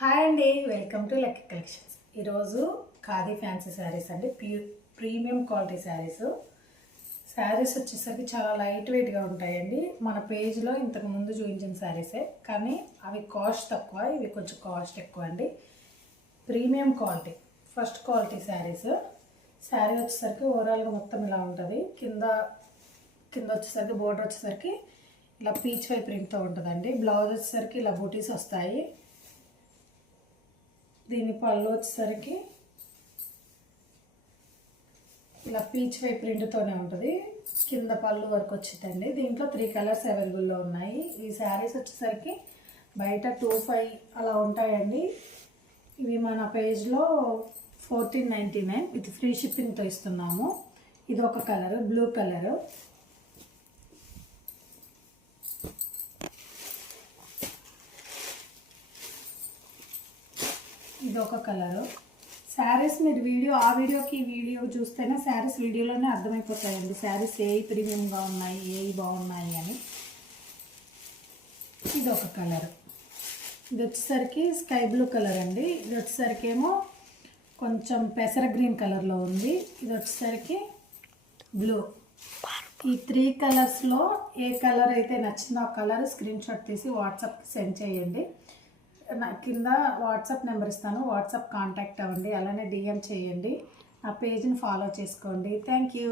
Hi అండి, welcome to lucky collections. ఈరోజు khadi fancy saris అండి, ప్రీమియం క్వాలిటీ శారీస్ వచ్చేసరికి చాలా లైట్ వెయిట్గా ఉంటాయండి. మన పేజ్లో ఇంతకు ముందు చూపించిన శారీసే, కానీ అవి కాస్ట్ తక్కువ, ఇవి కొంచెం కాస్ట్ ఎక్కువ అండి. Premium quality, first quality saris. Sari వచ్చేసరికి ఓవరాల్గా మొత్తం ఇలా ఉంటుంది. కింద వచ్చేసరికి బోర్డర్ వచ్చేసరికి ఇలా పీచ్ వై ప్రింట్తో ఉంటుందండి. బ్లౌజ్ వచ్చేసరికి ఇలా బూటీస్ వస్తాయి. దీని పళ్ళు వచ్చేసరికి ఇలా పీచ్ వై ప్రింట్తోనే ఉంటుంది. కింద పళ్ళు వరకు వచ్చిందండి. దీంట్లో 3 కలర్స్ అవైలబుల్లో ఉన్నాయి. ఈ శారీస్ వచ్చేసరికి బయట 25 అలా ఉంటాయండి. ఇవి మన పేజ్లో 1499 విత్ ఫ్రీ షిప్పింగ్తో ఇస్తున్నాము. ఇది ఒక కలర్, బ్లూ కలరు. ఇది ఒక కలరు. శారీస్ మీరు ఆ వీడియోకి ఈ వీడియో చూస్తేనే శారీస్ వీడియోలోనే అర్థమైపోతాయండి. శారీస్ ఏ ప్రీమియంగా ఉన్నాయి, ఏ బాగున్నాయి అని. ఇది ఒక కలర్. ఇది వచ్చేసరికి స్కై బ్లూ కలర్ అండి. ఇది వచ్చేసరికి ఏమో కొంచెం పెసర గ్రీన్ కలర్లో ఉంది. ఇది వచ్చేసరికి బ్లూ. ఈ 3 కలర్స్లో ఏ కలర్ అయితే నచ్చిందో ఆ కలర్ స్క్రీన్ షాట్ తీసి వాట్సాప్కి సెండ్ చేయండి. నా కింద వాట్సాప్ నెంబర్ ఇస్తాను, వాట్సాప్ కాంటాక్ట్ అవ్వండి. అలానే డిఎం చేయండి. నా పేజ్ని ఫాలో చేసుకోండి. Thank you.